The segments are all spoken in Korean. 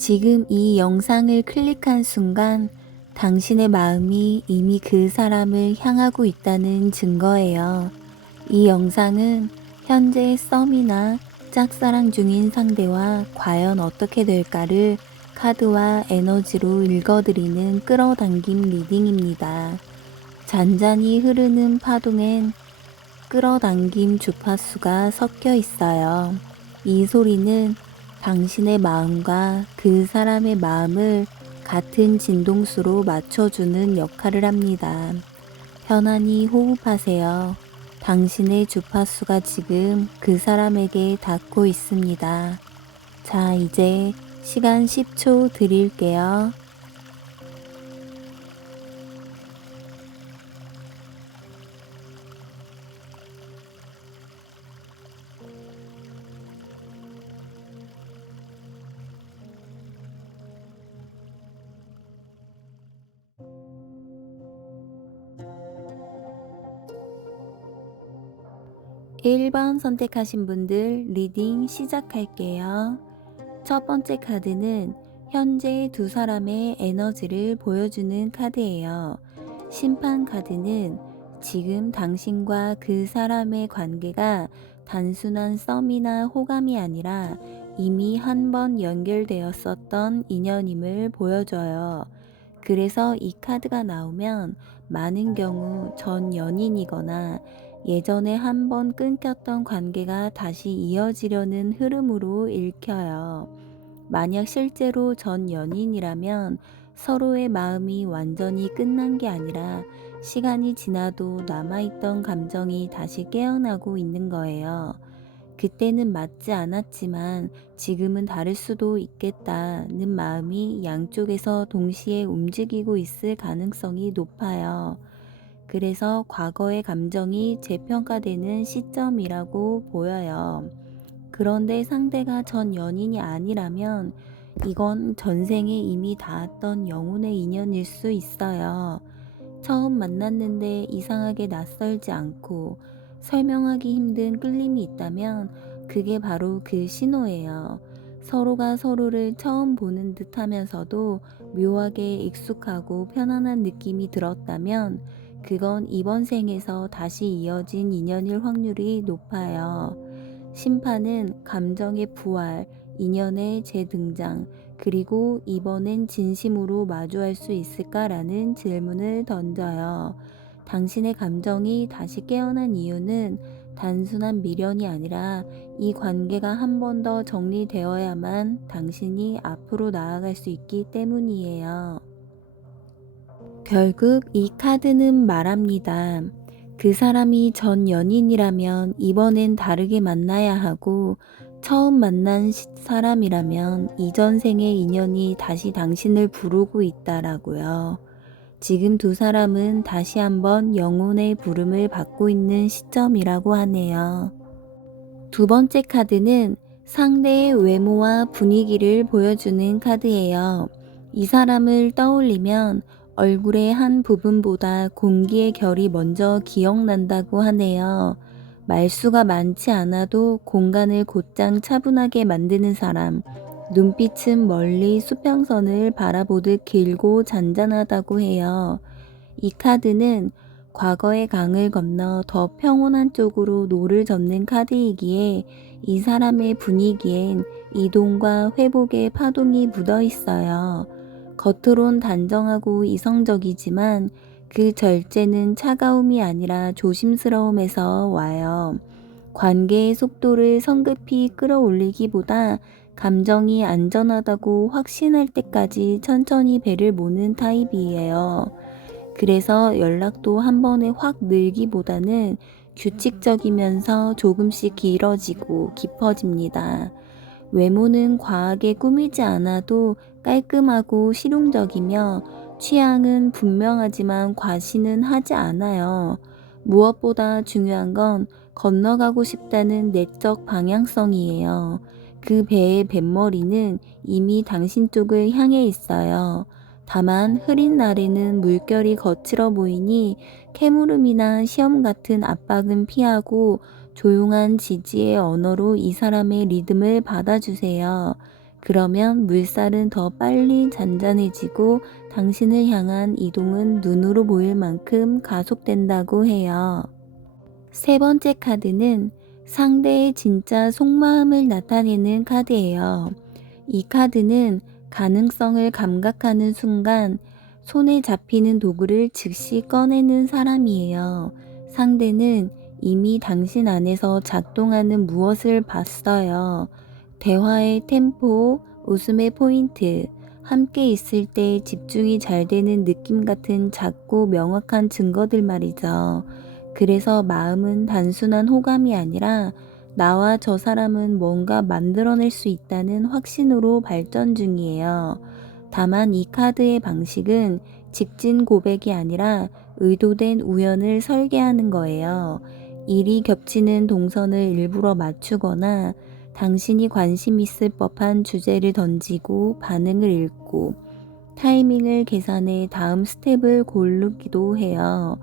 지금 이 영상을 클릭한 순간 당신의 마음이 이미 그 사람을 향하고 있다는 증거예요. 이 영상은 현재 썸이나 짝사랑 중인 상대와 과연 어떻게 될까를 카드와 에너지로 읽어드리는 끌어당김 리딩입니다. 잔잔히 흐르는 파동엔 끌어당김 주파수가 섞여 있어요. 이 소리는 당신의 마음과 그 사람의 마음을 같은 진동수로 맞춰주는 역할을 합니다. 편안히 호흡하세요. 당신의 주파수가 지금 그 사람에게 닿고 있습니다. 자, 이제 시간 10초 드릴게요. 1번 선택하신 분들 리딩 시작할게요. 첫 번째 카드는 현재 두 사람의 에너지를 보여주는 카드예요. 심판 카드는 지금 당신과 그 사람의 관계가 단순한 썸이나 호감이 아니라 이미 한 번 연결되었었던 인연임을 보여줘요. 그래서 이 카드가 나오면 많은 경우 전 연인이거나 예전에 한 번 끊겼던 관계가 다시 이어지려는 흐름으로 읽혀요. 만약 실제로 전 연인이라면 서로의 마음이 완전히 끝난 게 아니라 시간이 지나도 남아있던 감정이 다시 깨어나고 있는 거예요. 그때는 맞지 않았지만 지금은 다를 수도 있겠다는 마음이 양쪽에서 동시에 움직이고 있을 가능성이 높아요. 그래서 과거의 감정이 재평가되는 시점이라고 보여요. 그런데 상대가 전 연인이 아니라면 이건 전생에 이미 닿았던 영혼의 인연일 수 있어요. 처음 만났는데 이상하게 낯설지 않고 설명하기 힘든 끌림이 있다면 그게 바로 그 신호예요. 서로가 서로를 처음 보는 듯 하면서도 묘하게 익숙하고 편안한 느낌이 들었다면 그건 이번 생에서 다시 이어진 인연일 확률이 높아요. 심판은 감정의 부활, 인연의 재등장, 그리고 이번엔 진심으로 마주할 수 있을까라는 질문을 던져요. 당신의 감정이 다시 깨어난 이유는 단순한 미련이 아니라 이 관계가 한 번 더 정리되어야만 당신이 앞으로 나아갈 수 있기 때문이에요. 결국 이 카드는 말합니다. 그 사람이 전 연인이라면 이번엔 다르게 만나야 하고 처음 만난 사람이라면 이전 생의 인연이 다시 당신을 부르고 있다라고요. 지금 두 사람은 다시 한번 영혼의 부름을 받고 있는 시점이라고 하네요. 두 번째 카드는 상대의 외모와 분위기를 보여주는 카드예요. 이 사람을 떠올리면 얼굴의 한 부분보다 공기의 결이 먼저 기억난다고 하네요. 말수가 많지 않아도 공간을 곧장 차분하게 만드는 사람, 눈빛은 멀리 수평선을 바라보듯 길고 잔잔하다고 해요. 이 카드는 과거의 강을 건너 더 평온한 쪽으로 노를 젓는 카드이기에 이 사람의 분위기엔 이동과 회복의 파동이 묻어 있어요. 겉으론 단정하고 이성적이지만 그 절제는 차가움이 아니라 조심스러움에서 와요. 관계의 속도를 성급히 끌어올리기보다 감정이 안전하다고 확신할 때까지 천천히 배를 모는 타입이에요. 그래서 연락도 한 번에 확 늘기보다는 규칙적이면서 조금씩 길어지고 깊어집니다. 외모는 과하게 꾸미지 않아도 깔끔하고 실용적이며 취향은 분명하지만 과시는 하지 않아요. 무엇보다 중요한 건 건너가고 싶다는 내적 방향성이에요. 그 배의 뱃머리는 이미 당신 쪽을 향해 있어요. 다만 흐린 날에는 물결이 거칠어 보이니 캐물음이나 시험 같은 압박은 피하고 조용한 지지의 언어로 이 사람의 리듬을 받아주세요. 그러면 물살은 더 빨리 잔잔해지고 당신을 향한 이동은 눈으로 보일 만큼 가속된다고 해요. 세 번째 카드는 상대의 진짜 속마음을 나타내는 카드예요. 이 카드는 가능성을 감각하는 순간 손에 잡히는 도구를 즉시 꺼내는 사람이에요. 상대는 이미 당신 안에서 작동하는 무엇을 봤어요. 대화의 템포, 웃음의 포인트, 함께 있을 때 집중이 잘 되는 느낌 같은 작고 명확한 증거들 말이죠. 그래서 마음은 단순한 호감이 아니라 나와 저 사람은 뭔가 만들어낼 수 있다는 확신으로 발전 중이에요. 다만 이 카드의 방식은 직진 고백이 아니라 의도된 우연을 설계하는 거예요. 일이 겹치는 동선을 일부러 맞추거나 당신이 관심 있을 법한 주제를 던지고 반응을 읽고 타이밍을 계산해 다음 스텝을 고르기도 해요.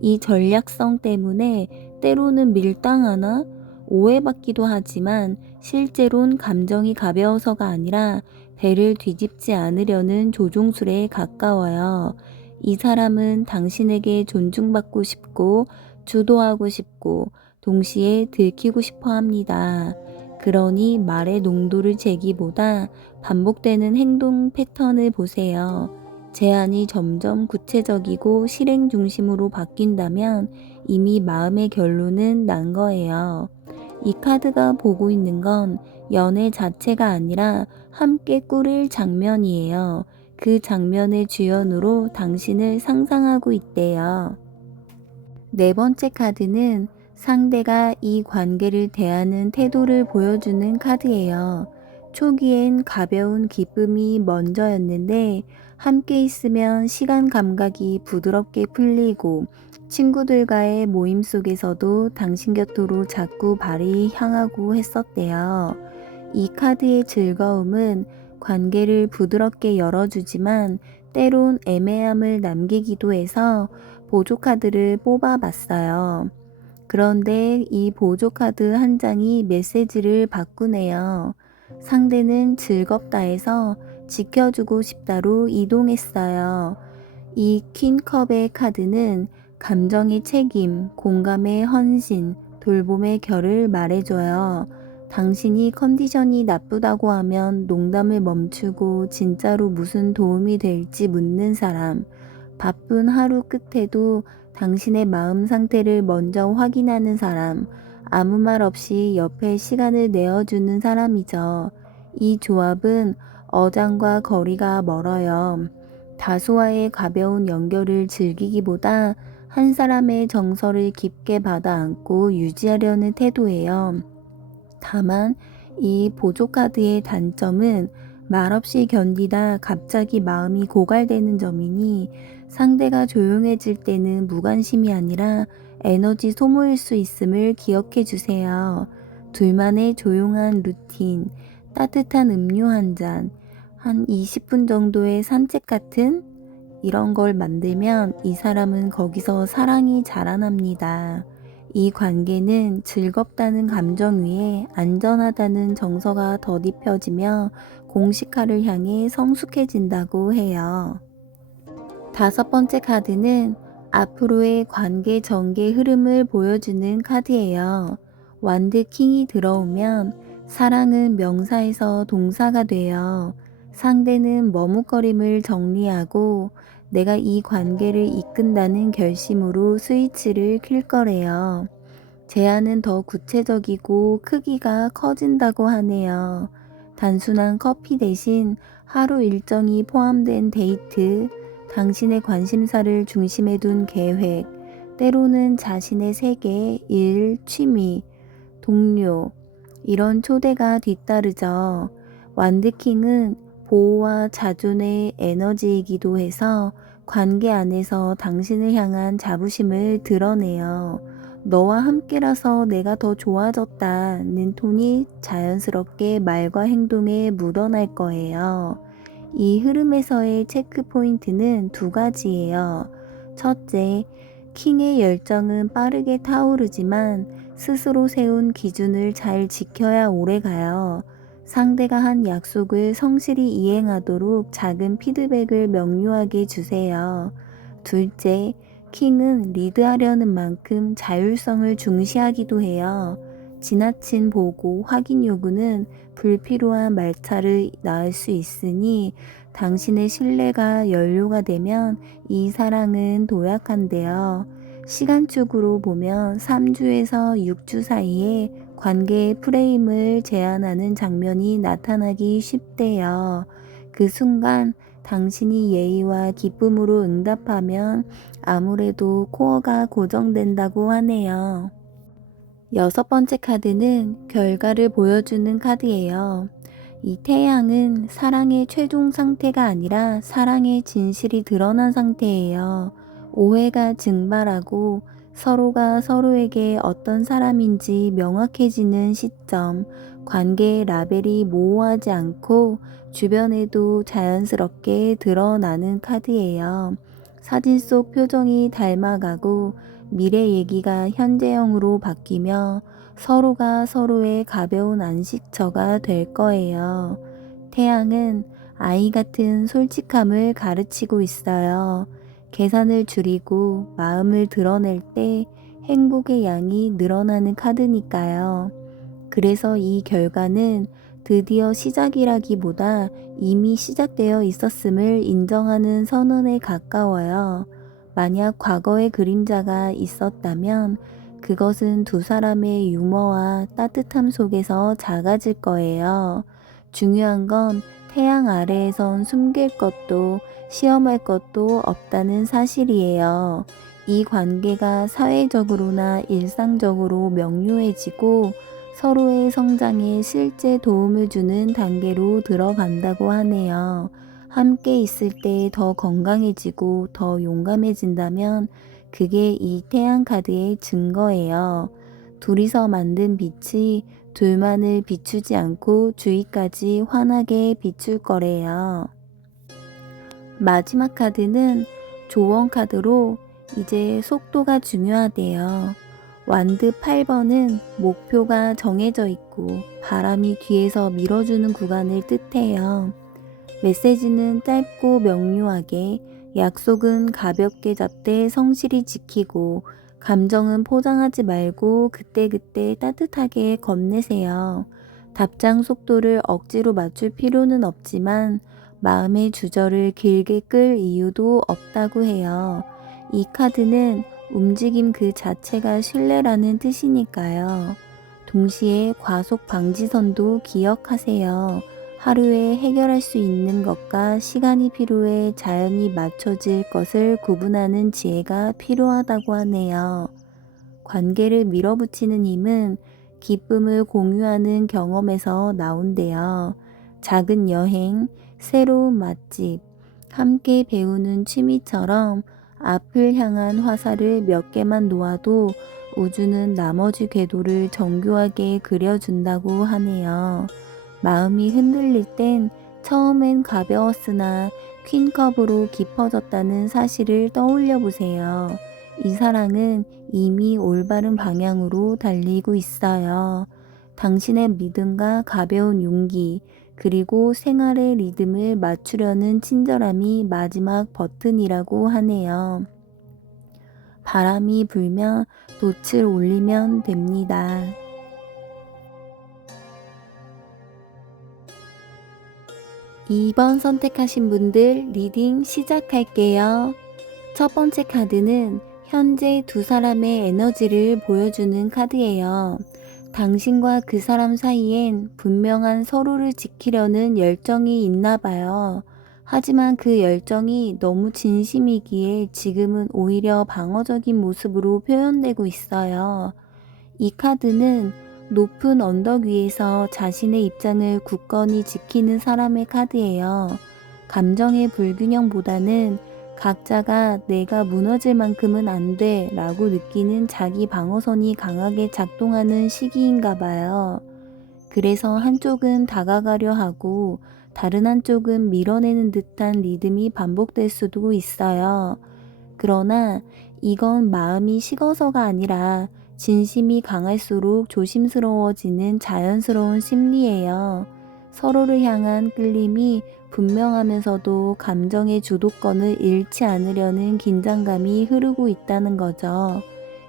이 전략성 때문에 때로는 밀당하나 오해받기도 하지만 실제론 감정이 가벼워서가 아니라 배를 뒤집지 않으려는 조종술에 가까워요. 이 사람은 당신에게 존중받고 싶고 주도하고 싶고 동시에 들키고 싶어 합니다. 그러니 말의 농도를 재기보다 반복되는 행동 패턴을 보세요. 제안이 점점 구체적이고 실행 중심으로 바뀐다면 이미 마음의 결론은 난 거예요. 이 카드가 보고 있는 건 연애 자체가 아니라 함께 꾸릴 장면이에요. 그 장면의 주연으로 당신을 상상하고 있대요. 네 번째 카드는 상대가 이 관계를 대하는 태도를 보여주는 카드예요. 초기엔 가벼운 기쁨이 먼저였는데 함께 있으면 시간 감각이 부드럽게 풀리고 친구들과의 모임 속에서도 당신 곁으로 자꾸 발이 향하고 했었대요. 이 카드의 즐거움은 관계를 부드럽게 열어주지만 때론 애매함을 남기기도 해서 보조 카드를 뽑아봤어요. 그런데 이 보조 카드 한 장이 메시지를 바꾸네요. 상대는 즐겁다에서 지켜주고 싶다로 이동했어요. 이 퀸컵의 카드는 감정의 책임, 공감의 헌신, 돌봄의 결을 말해줘요. 당신이 컨디션이 나쁘다고 하면 농담을 멈추고 진짜로 무슨 도움이 될지 묻는 사람. 바쁜 하루 끝에도 당신의 마음 상태를 먼저 확인하는 사람. 아무 말 없이 옆에 시간을 내어주는 사람이죠. 이 조합은 어장과 거리가 멀어요. 다수와의 가벼운 연결을 즐기기보다 한 사람의 정서를 깊게 받아 안고 유지하려는 태도예요. 다만 이 보조카드의 단점은 말없이 견디다 갑자기 마음이 고갈되는 점이니 상대가 조용해질 때는 무관심이 아니라 에너지 소모일 수 있음을 기억해 주세요. 둘만의 조용한 루틴, 따뜻한 음료 한 잔, 한 20분 정도의 산책 같은 이런 걸 만들면 이 사람은 거기서 사랑이 자라납니다. 이 관계는 즐겁다는 감정 위에 안전하다는 정서가 덧입혀지며 공식화를 향해 성숙해진다고 해요. 다섯 번째 카드는 앞으로의 관계 전개 흐름을 보여주는 카드예요. 완드 킹이 들어오면 사랑은 명사에서 동사가 돼요. 상대는 머뭇거림을 정리하고 내가 이 관계를 이끈다는 결심으로 스위치를 킬 거래요. 제안은 더 구체적이고 크기가 커진다고 하네요. 단순한 커피 대신 하루 일정이 포함된 데이트, 당신의 관심사를 중심에 둔 계획, 때로는 자신의 세계, 일, 취미, 동료, 이런 초대가 뒤따르죠. 완드킹은 보호와 자존의 에너지이기도 해서 관계 안에서 당신을 향한 자부심을 드러내요. 너와 함께라서 내가 더 좋아졌다는 톤이 자연스럽게 말과 행동에 묻어날 거예요. 이 흐름에서의 체크 포인트는 두 가지예요. 첫째, 킹의 열정은 빠르게 타오르지만 스스로 세운 기준을 잘 지켜야 오래 가요. 상대가 한 약속을 성실히 이행하도록 작은 피드백을 명료하게 주세요. 둘째, 킹은 리드하려는 만큼 자율성을 중시하기도 해요. 지나친 보고 확인 요구는 불필요한 말차를 낳을 수 있으니 당신의 신뢰가 연료가 되면 이 사랑은 도약한대요. 시간적으로 보면 3주에서 6주 사이에 관계의 프레임을 제한하는 장면이 나타나기 쉽대요. 그 순간 당신이 예의와 기쁨으로 응답하면 아무래도 코어가 고정된다고 하네요. 여섯 번째 카드는 결과를 보여주는 카드예요. 이 태양은 사랑의 최종 상태가 아니라 사랑의 진실이 드러난 상태예요. 오해가 증발하고 서로가 서로에게 어떤 사람인지 명확해지는 시점, 관계의 라벨이 모호하지 않고 주변에도 자연스럽게 드러나는 카드예요. 사진 속 표정이 닮아가고 미래 얘기가 현재형으로 바뀌며 서로가 서로의 가벼운 안식처가 될 거예요. 태양은 아이 같은 솔직함을 가르치고 있어요. 계산을 줄이고 마음을 드러낼 때 행복의 양이 늘어나는 카드니까요. 그래서 이 결과는 드디어 시작이라기보다 이미 시작되어 있었음을 인정하는 선언에 가까워요. 만약 과거의 그림자가 있었다면 그것은 두 사람의 유머와 따뜻함 속에서 작아질 거예요. 중요한 건 태양 아래에선 숨길 것도 시험할 것도 없다는 사실이에요. 이 관계가 사회적으로나 일상적으로 명료해지고 서로의 성장에 실제 도움을 주는 단계로 들어간다고 하네요. 함께 있을 때 더 건강해지고 더 용감해진다면 그게 이 태양 카드의 증거예요. 둘이서 만든 빛이 둘만을 비추지 않고 주위까지 환하게 비출 거래요. 마지막 카드는 조언 카드로 이제 속도가 중요하대요. 완드 8번은 목표가 정해져 있고 바람이 뒤에서 밀어주는 구간을 뜻해요. 메시지는 짧고 명료하게, 약속은 가볍게 잡되 성실히 지키고, 감정은 포장하지 말고 그때그때 따뜻하게 건네세요. 답장 속도를 억지로 맞출 필요는 없지만 마음의 주저를 길게 끌 이유도 없다고 해요. 이 카드는 움직임 그 자체가 신뢰라는 뜻이니까요. 동시에 과속 방지선도 기억하세요. 하루에 해결할 수 있는 것과 시간이 필요해 자연히 맞춰질 것을 구분하는 지혜가 필요하다고 하네요. 관계를 밀어붙이는 힘은 기쁨을 공유하는 경험에서 나온대요. 작은 여행, 새로운 맛집, 함께 배우는 취미처럼 앞을 향한 화살을 몇 개만 놓아도 우주는 나머지 궤도를 정교하게 그려준다고 하네요. 마음이 흔들릴 땐 처음엔 가벼웠으나 퀸컵으로 깊어졌다는 사실을 떠올려 보세요. 이 사랑은 이미 올바른 방향으로 달리고 있어요. 당신의 믿음과 가벼운 용기, 그리고 생활의 리듬을 맞추려는 친절함이 마지막 버튼이라고 하네요. 바람이 불면 돛을 올리면 됩니다. 2번 선택하신 분들 리딩 시작할게요. 첫 번째 카드는 현재 두 사람의 에너지를 보여주는 카드예요. 당신과 그 사람 사이엔 분명한 서로를 지키려는 열정이 있나 봐요. 하지만 그 열정이 너무 진심이기에 지금은 오히려 방어적인 모습으로 표현되고 있어요. 이 카드는 높은 언덕 위에서 자신의 입장을 굳건히 지키는 사람의 카드예요. 감정의 불균형보다는 각자가 내가 무너질 만큼은 안 돼 라고 느끼는 자기 방어선이 강하게 작동하는 시기인가 봐요. 그래서 한쪽은 다가가려 하고 다른 한쪽은 밀어내는 듯한 리듬이 반복될 수도 있어요. 그러나 이건 마음이 식어서가 아니라 진심이 강할수록 조심스러워지는 자연스러운 심리예요. 서로를 향한 끌림이 분명하면서도 감정의 주도권을 잃지 않으려는 긴장감이 흐르고 있다는 거죠.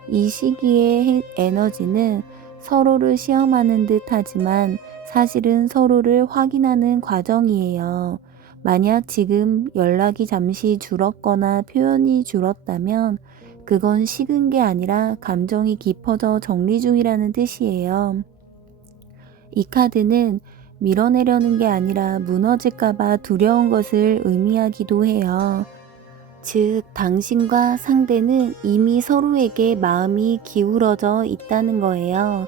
이 시기의 에너지는 서로를 시험하는 듯 하지만 사실은 서로를 확인하는 과정이에요. 만약 지금 연락이 잠시 줄었거나 표현이 줄었다면 그건 식은 게 아니라 감정이 깊어져 정리 중이라는 뜻이에요. 이 카드는 밀어내려는 게 아니라 무너질까봐 두려운 것을 의미하기도 해요. 즉, 당신과 상대는 이미 서로에게 마음이 기울어져 있다는 거예요.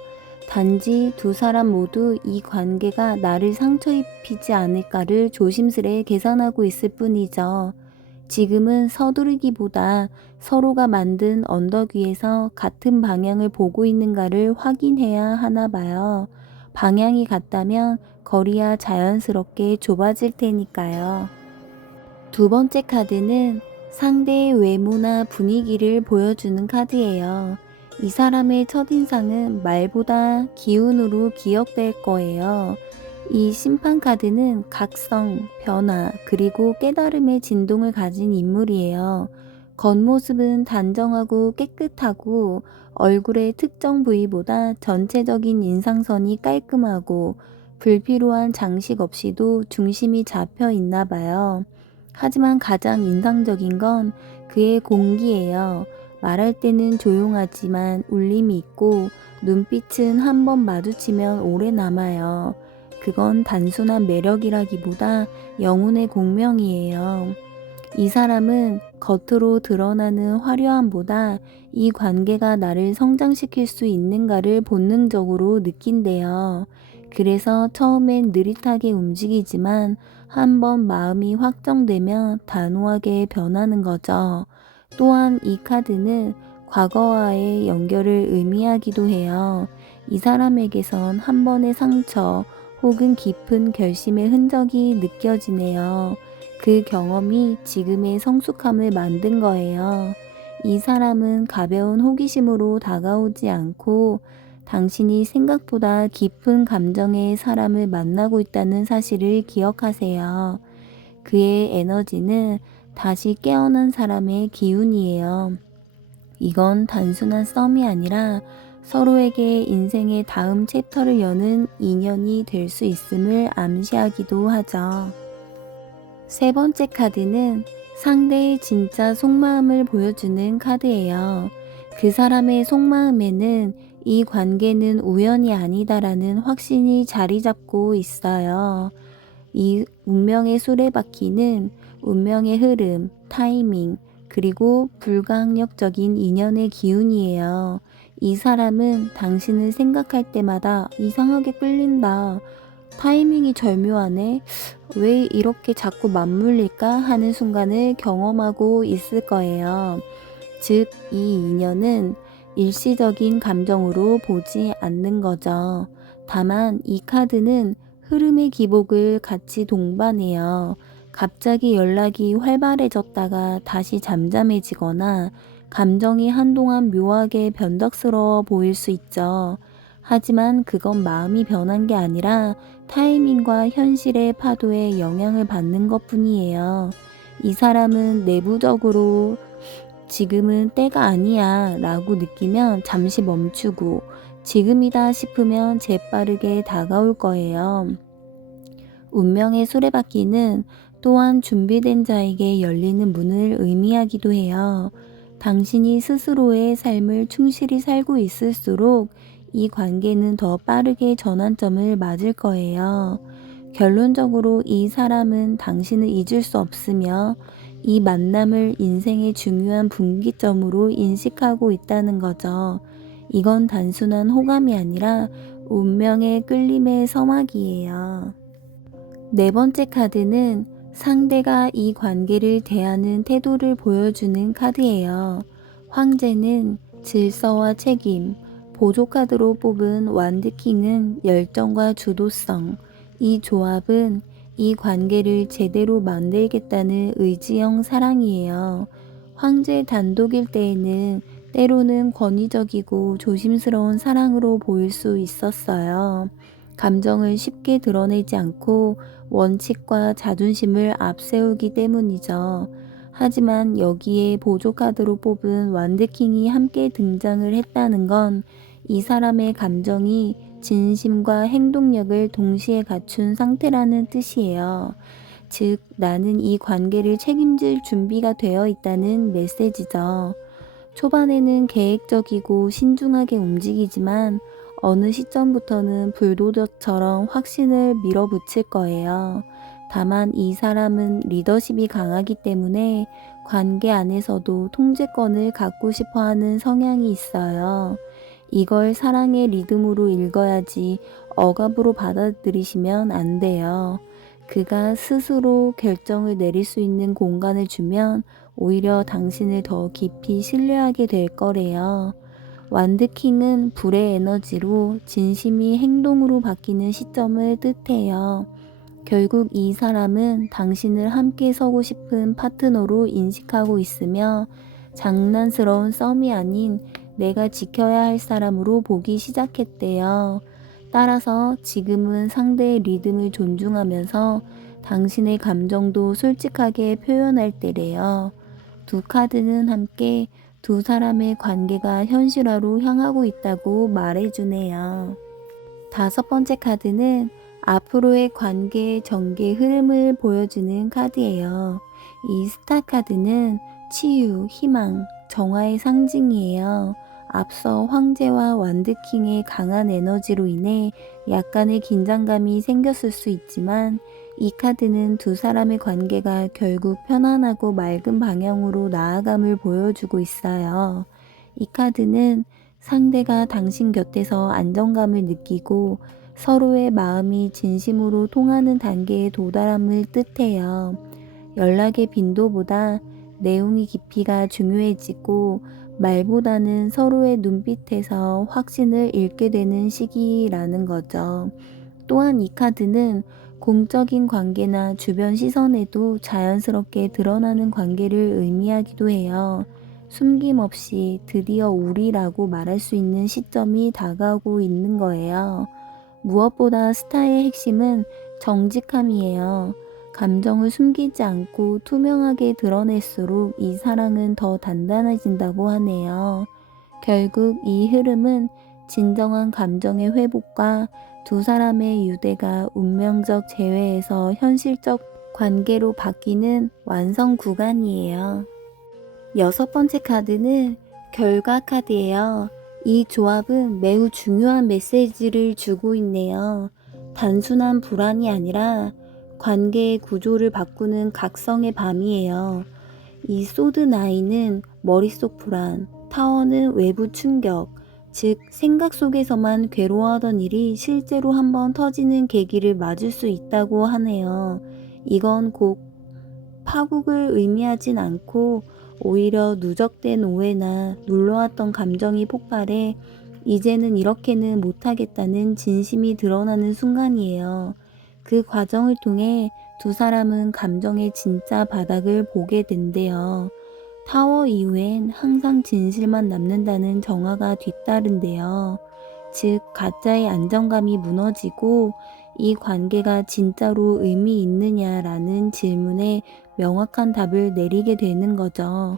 단지 두 사람 모두 이 관계가 나를 상처 입히지 않을까를 조심스레 계산하고 있을 뿐이죠. 지금은 서두르기보다 서로가 만든 언덕 위에서 같은 방향을 보고 있는가를 확인해야 하나 봐요. 방향이 같다면 거리야 자연스럽게 좁아질 테니까요. 두 번째 카드는 상대의 외모나 분위기를 보여주는 카드예요. 이 사람의 첫인상은 말보다 기운으로 기억될 거예요. 이 심판 카드는 각성, 변화, 그리고 깨달음의 진동을 가진 인물이에요. 겉모습은 단정하고 깨끗하고 얼굴의 특정 부위보다 전체적인 인상선이 깔끔하고 불필요한 장식 없이도 중심이 잡혀 있나 봐요. 하지만 가장 인상적인 건 그의 공기예요. 말할 때는 조용하지만 울림이 있고 눈빛은 한 번 마주치면 오래 남아요. 그건 단순한 매력이라기보다 영혼의 공명이에요. 이 사람은 겉으로 드러나는 화려함보다 이 관계가 나를 성장시킬 수 있는가를 본능적으로 느낀대요. 그래서 처음엔 느릿하게 움직이지만 한번 마음이 확정되면 단호하게 변하는 거죠. 또한 이 카드는 과거와의 연결을 의미하기도 해요. 이 사람에게선 한 번의 상처 혹은 깊은 결심의 흔적이 느껴지네요. 그 경험이 지금의 성숙함을 만든 거예요. 이 사람은 가벼운 호기심으로 다가오지 않고 당신이 생각보다 깊은 감정의 사람을 만나고 있다는 사실을 기억하세요. 그의 에너지는 다시 깨어난 사람의 기운이에요. 이건 단순한 썸이 아니라 서로에게 인생의 다음 챕터를 여는 인연이 될 수 있음을 암시하기도 하죠. 세 번째 카드는 상대의 진짜 속마음을 보여주는 카드예요. 그 사람의 속마음에는 이 관계는 우연이 아니다라는 확신이 자리 잡고 있어요. 이 운명의 수레바퀴는 운명의 흐름, 타이밍, 그리고 불가항력적인 인연의 기운이에요. 이 사람은 당신을 생각할 때마다 이상하게 끌린다. 타이밍이 절묘하네. 왜 이렇게 자꾸 맞물릴까 하는 순간을 경험하고 있을 거예요. 즉, 이 인연은 일시적인 감정으로 보지 않는 거죠. 다만 이 카드는 흐름의 기복을 같이 동반해요. 갑자기 연락이 활발해졌다가 다시 잠잠해지거나 감정이 한동안 묘하게 변덕스러워 보일 수 있죠. 하지만 그건 마음이 변한 게 아니라 타이밍과 현실의 파도에 영향을 받는 것뿐이에요. 이 사람은 내부적으로 지금은 때가 아니야 라고 느끼면 잠시 멈추고 지금이다 싶으면 재빠르게 다가올 거예요. 운명의 수레바퀴는 또한 준비된 자에게 열리는 문을 의미하기도 해요. 당신이 스스로의 삶을 충실히 살고 있을수록 이 관계는 더 빠르게 전환점을 맞을 거예요. 결론적으로 이 사람은 당신을 잊을 수 없으며 이 만남을 인생의 중요한 분기점으로 인식하고 있다는 거죠. 이건 단순한 호감이 아니라 운명의 끌림의 서막이에요. 네 번째 카드는 상대가 이 관계를 대하는 태도를 보여주는 카드예요. 황제는 질서와 책임, 보조 카드로 뽑은 완드킹은 열정과 주도성. 이 조합은 이 관계를 제대로 만들겠다는 의지형 사랑이에요. 황제 단독일 때에는 때로는 권위적이고 조심스러운 사랑으로 보일 수 있었어요. 감정을 쉽게 드러내지 않고 원칙과 자존심을 앞세우기 때문이죠. 하지만 여기에 보조 카드로 뽑은 완드킹이 함께 등장을 했다는 건 이 사람의 감정이 진심과 행동력을 동시에 갖춘 상태라는 뜻이에요. 즉, 나는 이 관계를 책임질 준비가 되어 있다는 메시지죠. 초반에는 계획적이고 신중하게 움직이지만 어느 시점부터는 불도저처럼 확신을 밀어붙일 거예요. 다만 이 사람은 리더십이 강하기 때문에 관계 안에서도 통제권을 갖고 싶어 하는 성향이 있어요. 이걸 사랑의 리듬으로 읽어야지 억압으로 받아들이시면 안 돼요. 그가 스스로 결정을 내릴 수 있는 공간을 주면 오히려 당신을 더 깊이 신뢰하게 될 거래요. 완드킹은 불의 에너지로 진심이 행동으로 바뀌는 시점을 뜻해요. 결국 이 사람은 당신을 함께 서고 싶은 파트너로 인식하고 있으며 장난스러운 썸이 아닌 내가 지켜야 할 사람으로 보기 시작했대요. 따라서 지금은 상대의 리듬을 존중하면서 당신의 감정도 솔직하게 표현할 때래요. 두 카드는 함께 두 사람의 관계가 현실화로 향하고 있다고 말해주네요. 다섯 번째 카드는 앞으로의 관계의 전개 흐름을 보여주는 카드예요. 이 스타 카드는 치유, 희망, 정화의 상징이에요. 앞서 황제와 완드킹의 강한 에너지로 인해 약간의 긴장감이 생겼을 수 있지만 이 카드는 두 사람의 관계가 결국 편안하고 맑은 방향으로 나아감을 보여주고 있어요. 이 카드는 상대가 당신 곁에서 안정감을 느끼고 서로의 마음이 진심으로 통하는 단계에 도달함을 뜻해요. 연락의 빈도보다 내용의 깊이가 중요해지고 말보다는 서로의 눈빛에서 확신을 잃게 되는 시기라는 거죠. 또한 이 카드는 공적인 관계나 주변 시선에도 자연스럽게 드러나는 관계를 의미하기도 해요. 숨김없이 드디어 우리라고 말할 수 있는 시점이 다가오고 있는 거예요. 무엇보다 스타의 핵심은 정직함이에요. 감정을 숨기지 않고 투명하게 드러낼수록 이 사랑은 더 단단해진다고 하네요. 결국 이 흐름은 진정한 감정의 회복과 두 사람의 유대가 운명적 재회에서 현실적 관계로 바뀌는 완성 구간이에요. 여섯 번째 카드는 결과 카드예요. 이 조합은 매우 중요한 메시지를 주고 있네요. 단순한 불안이 아니라 관계의 구조를 바꾸는 각성의 밤이에요. 이 소드 나인은 머릿속 불안, 타워는 외부 충격, 즉 생각 속에서만 괴로워하던 일이 실제로 한번 터지는 계기를 맞을 수 있다고 하네요. 이건 곧 파국을 의미하진 않고 오히려 누적된 오해나 눌러왔던 감정이 폭발해 이제는 이렇게는 못하겠다는 진심이 드러나는 순간이에요. 그 과정을 통해 두 사람은 감정의 진짜 바닥을 보게 된대요. 타워 이후엔 항상 진실만 남는다는 정화가 뒤따른대요. 즉, 가짜의 안정감이 무너지고 이 관계가 진짜로 의미 있느냐라는 질문에 명확한 답을 내리게 되는 거죠.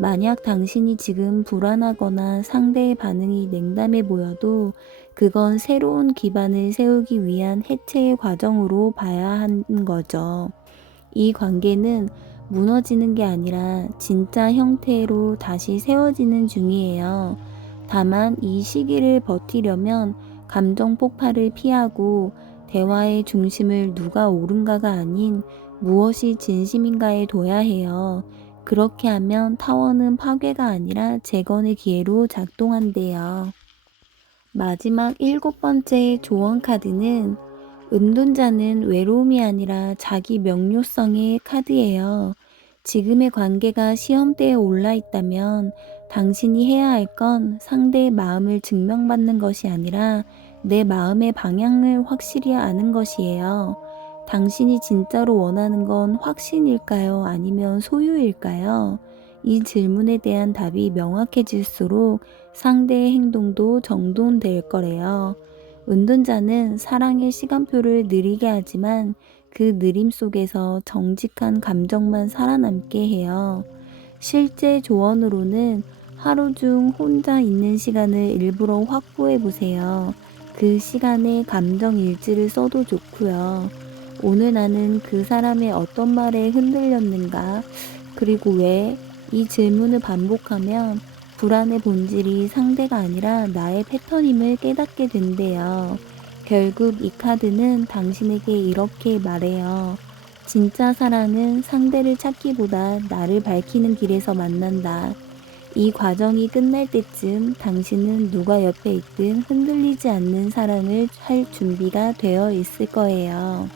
만약 당신이 지금 불안하거나 상대의 반응이 냉담해 보여도 그건 새로운 기반을 세우기 위한 해체의 과정으로 봐야 하는 거죠. 이 관계는 무너지는 게 아니라 진짜 형태로 다시 세워지는 중이에요. 다만 이 시기를 버티려면 감정 폭발을 피하고 대화의 중심을 누가 옳은가가 아닌 무엇이 진심인가에 둬야 해요. 그렇게 하면 타워는 파괴가 아니라 재건의 기회로 작동한대요. 마지막 일곱 번째 조언 카드는 은둔자는 외로움이 아니라 자기 명료성의 카드예요. 지금의 관계가 시험대에 올라 있다면 당신이 해야 할 건 상대의 마음을 증명받는 것이 아니라 내 마음의 방향을 확실히 아는 것이에요. 당신이 진짜로 원하는 건 확신일까요? 아니면 소유일까요? 이 질문에 대한 답이 명확해질수록 상대의 행동도 정돈될 거래요. 은둔자는 사랑의 시간표를 느리게 하지만 그 느림 속에서 정직한 감정만 살아남게 해요. 실제 조언으로는 하루 중 혼자 있는 시간을 일부러 확보해 보세요. 그 시간에 감정 일지를 써도 좋고요. 오늘 나는 그 사람의 어떤 말에 흔들렸는가? 그리고 왜? 이 질문을 반복하면 불안의 본질이 상대가 아니라 나의 패턴임을 깨닫게 된대요. 결국 이 카드는 당신에게 이렇게 말해요. 진짜 사랑은 상대를 찾기보다 나를 밝히는 길에서 만난다. 이 과정이 끝날 때쯤 당신은 누가 옆에 있든 흔들리지 않는 사랑을 할 준비가 되어 있을 거예요.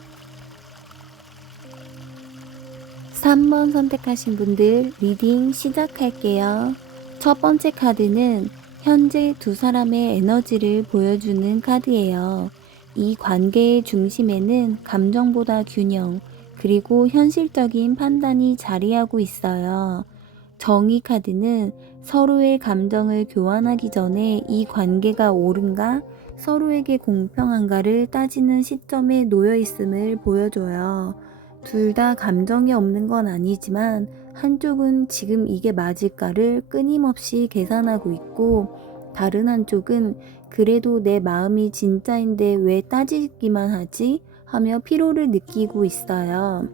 3번 선택하신 분들 리딩 시작할게요. 첫 번째 카드는 현재 두 사람의 에너지를 보여주는 카드예요. 이 관계의 중심에는 감정보다 균형, 그리고 현실적인 판단이 자리하고 있어요. 정의 카드는 서로의 감정을 교환하기 전에 이 관계가 옳은가, 서로에게 공평한가를 따지는 시점에 놓여 있음을 보여줘요. 둘 다 감정이 없는 건 아니지만 한쪽은 지금 이게 맞을까를 끊임없이 계산하고 있고, 다른 한쪽은 그래도 내 마음이 진짜인데 왜 따지기만 하지? 하며 피로를 느끼고 있어요.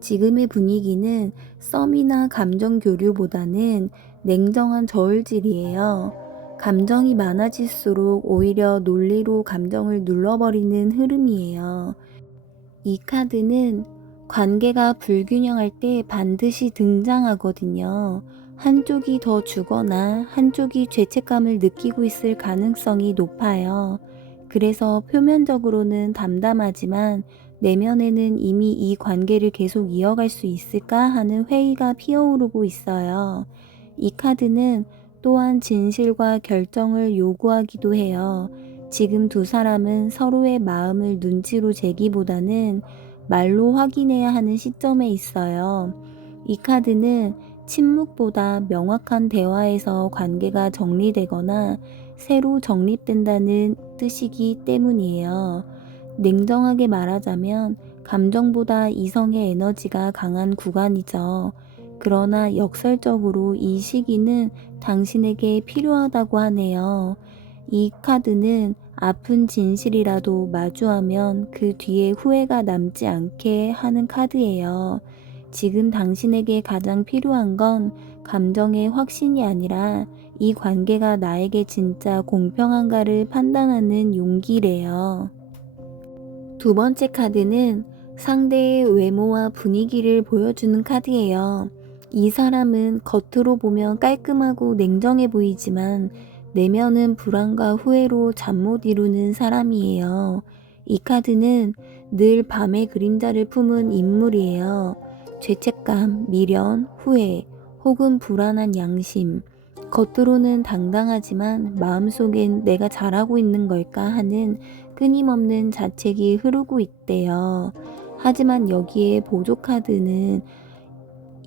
지금의 분위기는 썸이나 감정 교류보다는 냉정한 저울질이에요. 감정이 많아질수록 오히려 논리로 감정을 눌러버리는 흐름이에요. 이 카드는 관계가 불균형할 때 반드시 등장하거든요. 한쪽이 더 주거나 한쪽이 죄책감을 느끼고 있을 가능성이 높아요. 그래서 표면적으로는 담담하지만 내면에는 이미 이 관계를 계속 이어갈 수 있을까 하는 회의가 피어오르고 있어요. 이 카드는 또한 진실과 결정을 요구하기도 해요. 지금 두 사람은 서로의 마음을 눈치로 재기보다는 말로 확인해야 하는 시점에 있어요. 이 카드는 침묵보다 명확한 대화에서 관계가 정리되거나 새로 정립된다는 뜻이기 때문이에요. 냉정하게 말하자면 감정보다 이성의 에너지가 강한 구간이죠. 그러나 역설적으로 이 시기는 당신에게 필요하다고 하네요. 이 카드는 아픈 진실이라도 마주하면 그 뒤에 후회가 남지 않게 하는 카드예요. 지금 당신에게 가장 필요한 건 감정의 확신이 아니라 이 관계가 나에게 진짜 공평한가를 판단하는 용기래요. 두 번째 카드는 상대의 외모와 분위기를 보여주는 카드예요. 이 사람은 겉으로 보면 깔끔하고 냉정해 보이지만 내면은 불안과 후회로 잠 못 이루는 사람이에요. 이 카드는 늘 밤의 그림자를 품은 인물이에요. 죄책감, 미련, 후회, 혹은 불안한 양심. 겉으로는 당당하지만 마음속엔 내가 잘하고 있는 걸까 하는 끊임없는 자책이 흐르고 있대요. 하지만 여기에 보조 카드는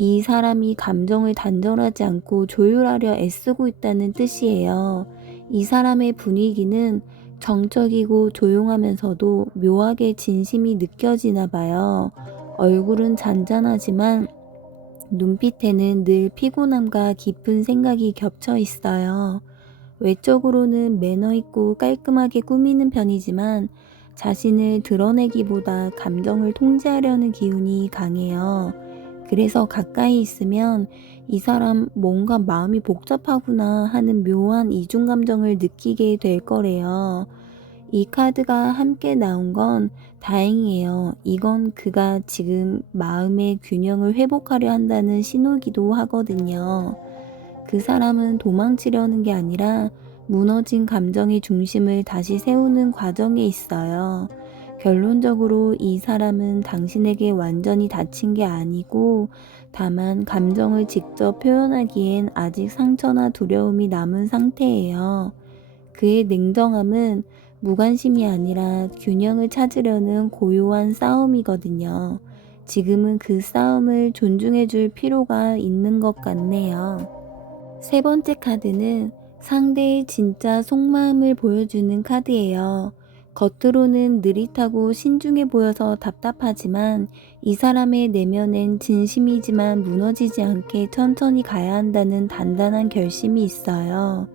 이 사람이 감정을 단절하지 않고 조율하려 애쓰고 있다는 뜻이에요. 이 사람의 분위기는 정적이고 조용하면서도 묘하게 진심이 느껴지나 봐요. 얼굴은 잔잔하지만 눈빛에는 늘 피곤함과 깊은 생각이 겹쳐 있어요. 외적으로는 매너 있고 깔끔하게 꾸미는 편이지만 자신을 드러내기보다 감정을 통제하려는 기운이 강해요. 그래서 가까이 있으면 이 사람 뭔가 마음이 복잡하구나 하는 묘한 이중 감정을 느끼게 될 거래요. 이 카드가 함께 나온 건 다행이에요. 이건 그가 지금 마음의 균형을 회복하려 한다는 신호기도 하거든요. 그 사람은 도망치려는 게 아니라 무너진 감정의 중심을 다시 세우는 과정에 있어요. 결론적으로 이 사람은 당신에게 완전히 다친 게 아니고 다만 감정을 직접 표현하기엔 아직 상처나 두려움이 남은 상태예요. 그의 냉정함은 무관심이 아니라 균형을 찾으려는 고요한 싸움이거든요. 지금은 그 싸움을 존중해 줄 필요가 있는 것 같네요. 세 번째 카드는 상대의 진짜 속마음을 보여주는 카드예요. 겉으로는 느릿하고 신중해 보여서 답답하지만 이 사람의 내면엔 진심이지만 무너지지 않게 천천히 가야 한다는 단단한 결심이 있어요.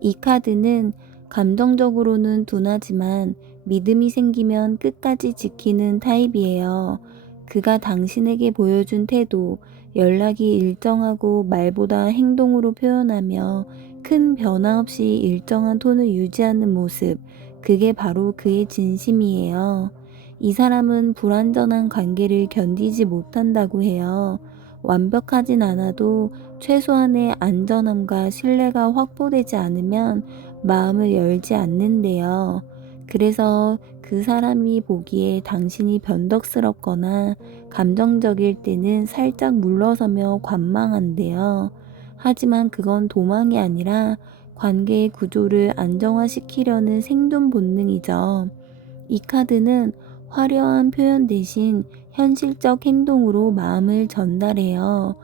이 카드는 감정적으로는 둔하지만 믿음이 생기면 끝까지 지키는 타입이에요. 그가 당신에게 보여준 태도, 연락이 일정하고 말보다 행동으로 표현하며 큰 변화 없이 일정한 톤을 유지하는 모습, 그게 바로 그의 진심이에요. 이 사람은 불완전한 관계를 견디지 못한다고 해요. 완벽하진 않아도 최소한의 안전함과 신뢰가 확보되지 않으면 마음을 열지 않는데요. 그래서 그 사람이 보기에 당신이 변덕스럽거나 감정적일 때는 살짝 물러서며 관망한대요. 하지만 그건 도망이 아니라 관계의 구조를 안정화시키려는 생존 본능이죠. 이 카드는 화려한 표현 대신 현실적 행동으로 마음을 전달해요.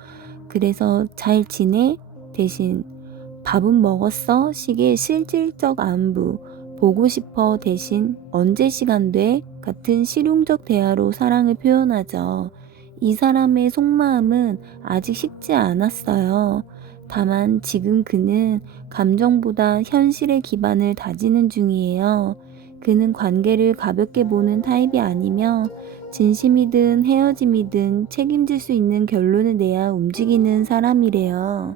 그래서 잘 지내? 대신 밥은 먹었어? 식의 실질적 안부, 보고 싶어 대신 언제 시간 돼? 같은 실용적 대화로 사랑을 표현하죠. 이 사람의 속마음은 아직 식지 않았어요. 다만 지금 그는 감정보다 현실의 기반을 다지는 중이에요. 그는 관계를 가볍게 보는 타입이 아니며 진심이든 헤어짐이든 책임질 수 있는 결론을 내야 움직이는 사람이래요.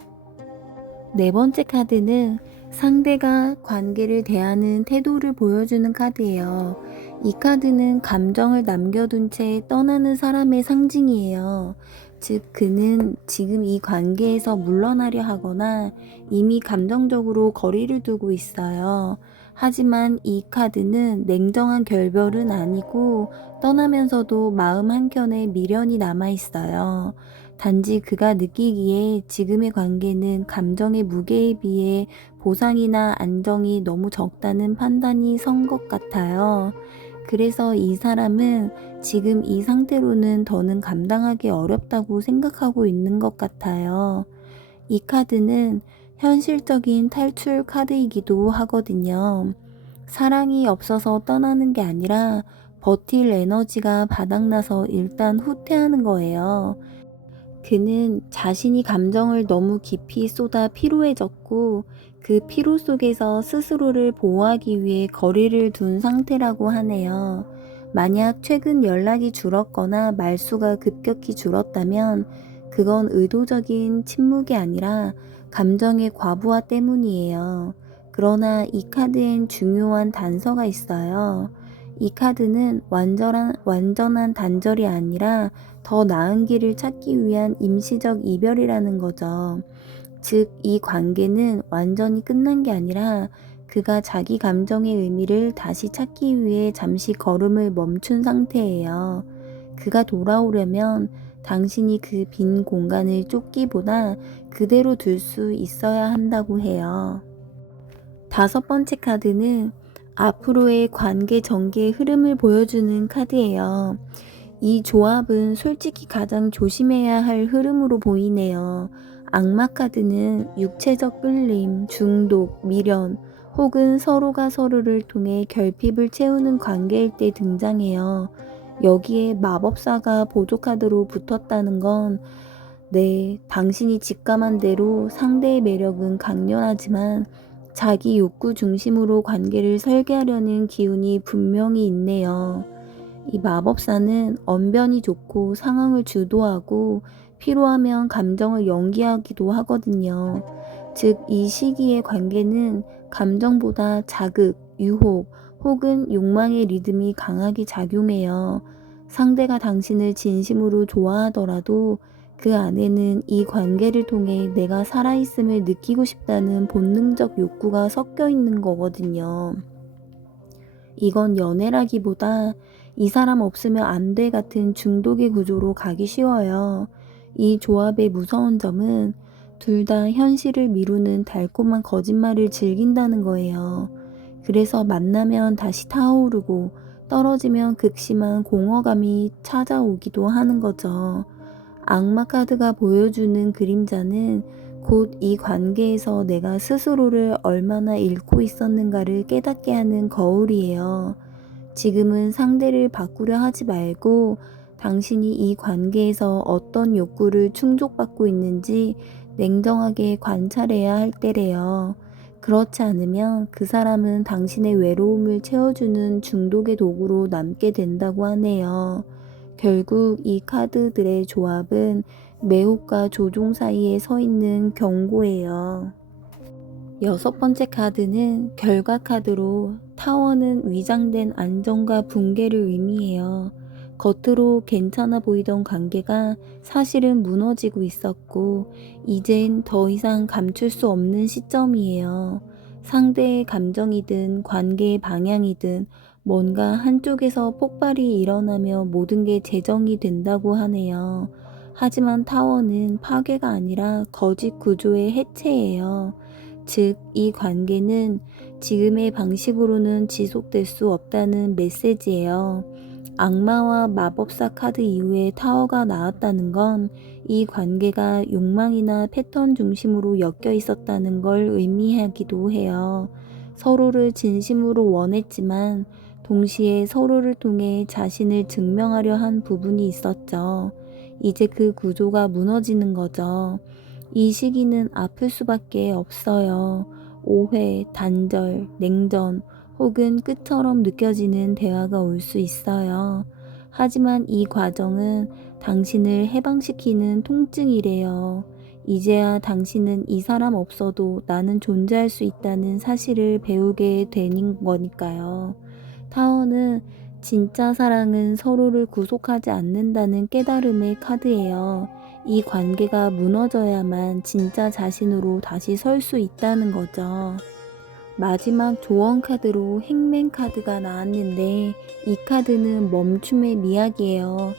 네 번째 카드는 상대가 관계를 대하는 태도를 보여주는 카드예요. 이 카드는 감정을 남겨둔 채 떠나는 사람의 상징이에요. 즉, 그는 지금 이 관계에서 물러나려 하거나 이미 감정적으로 거리를 두고 있어요. 하지만 이 카드는 냉정한 결별은 아니고 떠나면서도 마음 한켠에 미련이 남아있어요. 단지 그가 느끼기에 지금의 관계는 감정의 무게에 비해 보상이나 안정이 너무 적다는 판단이 선 것 같아요. 그래서 이 사람은 지금 이 상태로는 더는 감당하기 어렵다고 생각하고 있는 것 같아요. 이 카드는 현실적인 탈출 카드이기도 하거든요. 사랑이 없어서 떠나는 게 아니라 버틸 에너지가 바닥나서 일단 후퇴하는 거예요. 그는 자신이 감정을 너무 깊이 쏟아 피로해졌고 그 피로 속에서 스스로를 보호하기 위해 거리를 둔 상태라고 하네요. 만약 최근 연락이 줄었거나 말수가 급격히 줄었다면 그건 의도적인 침묵이 아니라 감정의 과부하 때문이에요. 그러나 이 카드엔 중요한 단서가 있어요. 이 카드는 완전한 단절이 아니라 더 나은 길을 찾기 위한 임시적 이별이라는 거죠. 즉, 이 관계는 완전히 끝난 게 아니라 그가 자기 감정의 의미를 다시 찾기 위해 잠시 걸음을 멈춘 상태예요. 그가 돌아오려면 당신이 그 빈 공간을 쫓기보다 그대로 둘 수 있어야 한다고 해요. 다섯 번째 카드는 앞으로의 관계 전개의 흐름을 보여주는 카드예요. 이 조합은 솔직히 가장 조심해야 할 흐름으로 보이네요. 악마 카드는 육체적 끌림, 중독, 미련, 혹은 서로가 서로를 통해 결핍을 채우는 관계일 때 등장해요. 여기에 마법사가 보조 카드로 붙었다는 건 네, 당신이 직감한 대로 상대의 매력은 강렬하지만 자기 욕구 중심으로 관계를 설계하려는 기운이 분명히 있네요. 이 마법사는 언변이 좋고 상황을 주도하고 필요하면 감정을 연기하기도 하거든요. 즉, 이 시기의 관계는 감정보다 자극, 유혹 혹은 욕망의 리듬이 강하게 작용해요. 상대가 당신을 진심으로 좋아하더라도 그 안에는 이 관계를 통해 내가 살아있음을 느끼고 싶다는 본능적 욕구가 섞여 있는 거거든요. 이건 연애라기보다 이 사람 없으면 안 돼 같은 중독의 구조로 가기 쉬워요. 이 조합의 무서운 점은 둘 다 현실을 미루는 달콤한 거짓말을 즐긴다는 거예요. 그래서 만나면 다시 타오르고 떨어지면 극심한 공허감이 찾아오기도 하는 거죠. 악마 카드가 보여주는 그림자는 곧 이 관계에서 내가 스스로를 얼마나 잃고 있었는가를 깨닫게 하는 거울이에요. 지금은 상대를 바꾸려 하지 말고 당신이 이 관계에서 어떤 욕구를 충족받고 있는지 냉정하게 관찰해야 할 때래요. 그렇지 않으면 그 사람은 당신의 외로움을 채워주는 중독의 도구로 남게 된다고 하네요. 결국 이 카드들의 조합은 매혹과 조종 사이에 서 있는 경고예요. 여섯 번째 카드는 결과 카드로 타워는 위장된 안정과 붕괴를 의미해요. 겉으로 괜찮아 보이던 관계가 사실은 무너지고 있었고 이젠 더 이상 감출 수 없는 시점이에요. 상대의 감정이든 관계의 방향이든 뭔가 한쪽에서 폭발이 일어나며 모든 게 재정이 된다고 하네요. 하지만 타워는 파괴가 아니라 거짓 구조의 해체예요. 즉, 이 관계는 지금의 방식으로는 지속될 수 없다는 메시지예요. 악마와 마법사 카드 이후에 타워가 나왔다는 건 이 관계가 욕망이나 패턴 중심으로 엮여 있었다는 걸 의미하기도 해요. 서로를 진심으로 원했지만 동시에 서로를 통해 자신을 증명하려 한 부분이 있었죠. 이제 그 구조가 무너지는 거죠. 이 시기는 아플 수밖에 없어요. 오해, 단절, 냉전, 혹은 끝처럼 느껴지는 대화가 올 수 있어요. 하지만 이 과정은 당신을 해방시키는 통증이래요. 이제야 당신은 이 사람 없어도 나는 존재할 수 있다는 사실을 배우게 되는 거니까요. 타워는 진짜 사랑은 서로를 구속하지 않는다는 깨달음의 카드예요. 이 관계가 무너져야만 진짜 자신으로 다시 설 수 있다는 거죠. 마지막 조언 카드로 행맨 카드가 나왔는데 이 카드는 멈춤의 미학이에요.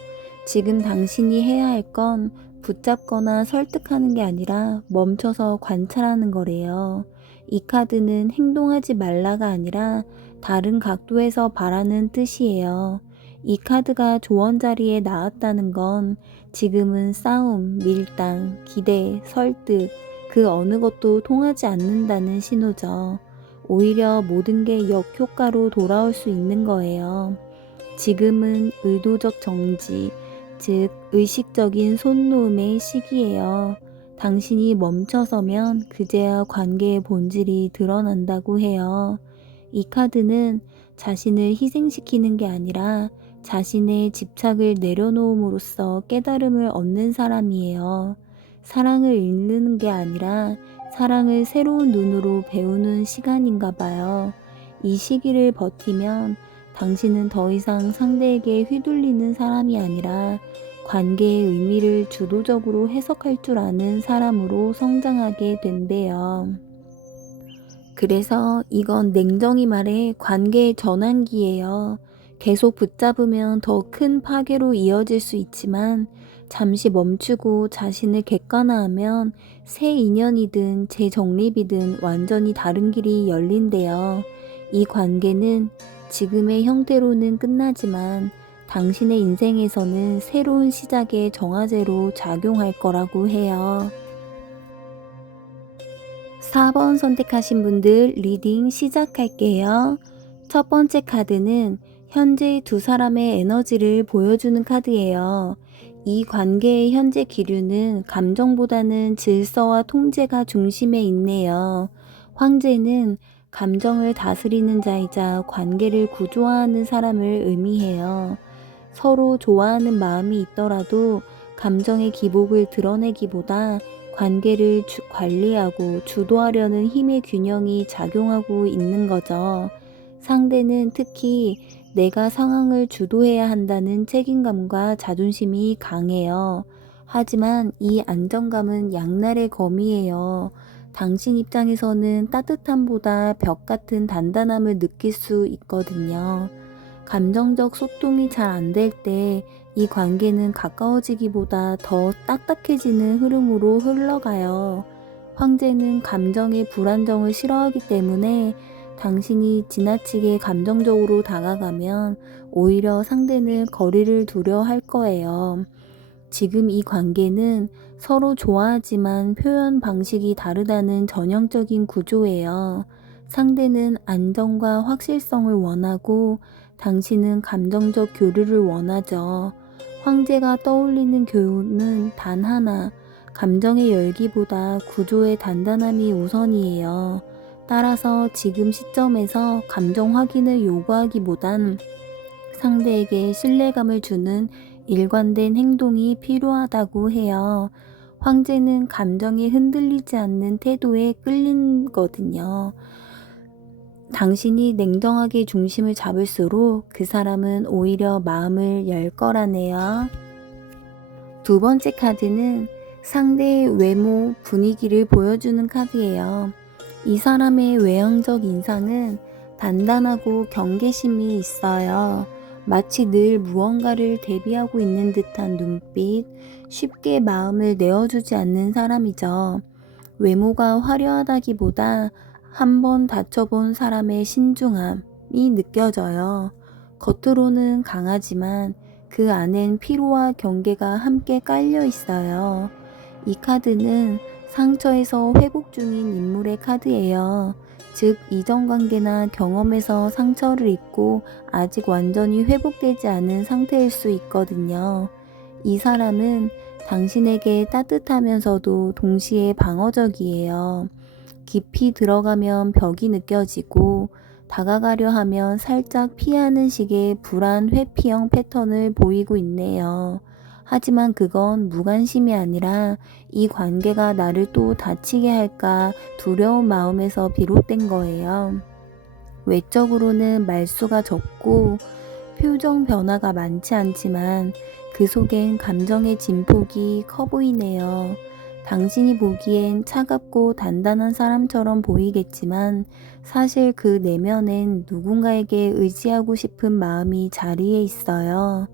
지금 당신이 해야 할 건 붙잡거나 설득하는 게 아니라 멈춰서 관찰하는 거래요. 이 카드는 행동하지 말라가 아니라 다른 각도에서 바라는 뜻이에요. 이 카드가 조언 자리에 나왔다는 건 지금은 싸움, 밀당, 기대, 설득, 그 어느 것도 통하지 않는다는 신호죠. 오히려 모든 게 역효과로 돌아올 수 있는 거예요. 지금은 의도적 정지, 즉 의식적인 손놓음의 시기예요. 당신이 멈춰서면 그제야 관계의 본질이 드러난다고 해요. 이 카드는 자신을 희생시키는 게 아니라 자신의 집착을 내려놓음으로써 깨달음을 얻는 사람이에요. 사랑을 잃는 게 아니라 사랑을 새로운 눈으로 배우는 시간인가 봐요. 이 시기를 버티면 당신은 더 이상 상대에게 휘둘리는 사람이 아니라 관계의 의미를 주도적으로 해석할 줄 아는 사람으로 성장하게 된대요. 그래서 이건 냉정히 말해 관계의 전환기예요. 계속 붙잡으면 더 큰 파괴로 이어질 수 있지만 잠시 멈추고 자신을 객관화하면 새 인연이든 재정립이든 완전히 다른 길이 열린대요. 이 관계는 지금의 형태로는 끝나지만 당신의 인생에서는 새로운 시작의 정화제로 작용할 거라고 해요. 4번 선택하신 분들 리딩 시작할게요. 첫 번째 카드는 현재 두 사람의 에너지를 보여주는 카드예요. 이 관계의 현재 기류는 감정보다는 질서와 통제가 중심에 있네요. 황제는 감정을 다스리는 자이자 관계를 구조화하는 사람을 의미해요. 서로 좋아하는 마음이 있더라도 감정의 기복을 드러내기보다 관계를 관리하고 주도하려는 힘의 균형이 작용하고 있는 거죠. 상대는 특히 내가 상황을 주도해야 한다는 책임감과 자존심이 강해요. 하지만 이 안정감은 양날의 검이에요. 당신 입장에서는 따뜻함보다 벽 같은 단단함을 느낄 수 있거든요. 감정적 소통이 잘 안 될 때 이 관계는 가까워지기보다 더 딱딱해지는 흐름으로 흘러가요. 황제는 감정의 불안정을 싫어하기 때문에 당신이 지나치게 감정적으로 다가가면 오히려 상대는 거리를 두려 할 거예요. 지금 이 관계는 서로 좋아하지만 표현 방식이 다르다는 전형적인 구조예요. 상대는 안정과 확실성을 원하고 당신은 감정적 교류를 원하죠. 황제가 떠올리는 교훈은 단 하나, 감정의 열기보다 구조의 단단함이 우선이에요. 따라서 지금 시점에서 감정 확인을 요구하기보단 상대에게 신뢰감을 주는 일관된 행동이 필요하다고 해요. 황제는 감정에 흔들리지 않는 태도에 끌리거든요. 당신이 냉정하게 중심을 잡을수록 그 사람은 오히려 마음을 열 거라네요. 두 번째 카드는 상대의 외모, 분위기를 보여주는 카드예요. 이 사람의 외형적 인상은 단단하고 경계심이 있어요. 마치 늘 무언가를 대비하고 있는 듯한 눈빛, 쉽게 마음을 내어주지 않는 사람이죠. 외모가 화려하다기보다 한번 다쳐본 사람의 신중함이 느껴져요. 겉으로는 강하지만 그 안엔 피로와 경계가 함께 깔려 있어요. 이 카드는 상처에서 회복 중인 인물의 카드예요. 즉, 이전 관계나 경험에서 상처를 입고 아직 완전히 회복되지 않은 상태일 수 있거든요. 이 사람은 당신에게 따뜻하면서도 동시에 방어적이에요. 깊이 들어가면 벽이 느껴지고 다가가려 하면 살짝 피하는 식의 불안 회피형 패턴을 보이고 있네요. 하지만 그건 무관심이 아니라 이 관계가 나를 또 다치게 할까 두려운 마음에서 비롯된 거예요. 외적으로는 말수가 적고 표정 변화가 많지 않지만 그 속엔 감정의 진폭이 커 보이네요. 당신이 보기엔 차갑고 단단한 사람처럼 보이겠지만 사실 그 내면엔 누군가에게 의지하고 싶은 마음이 자리에 있어요.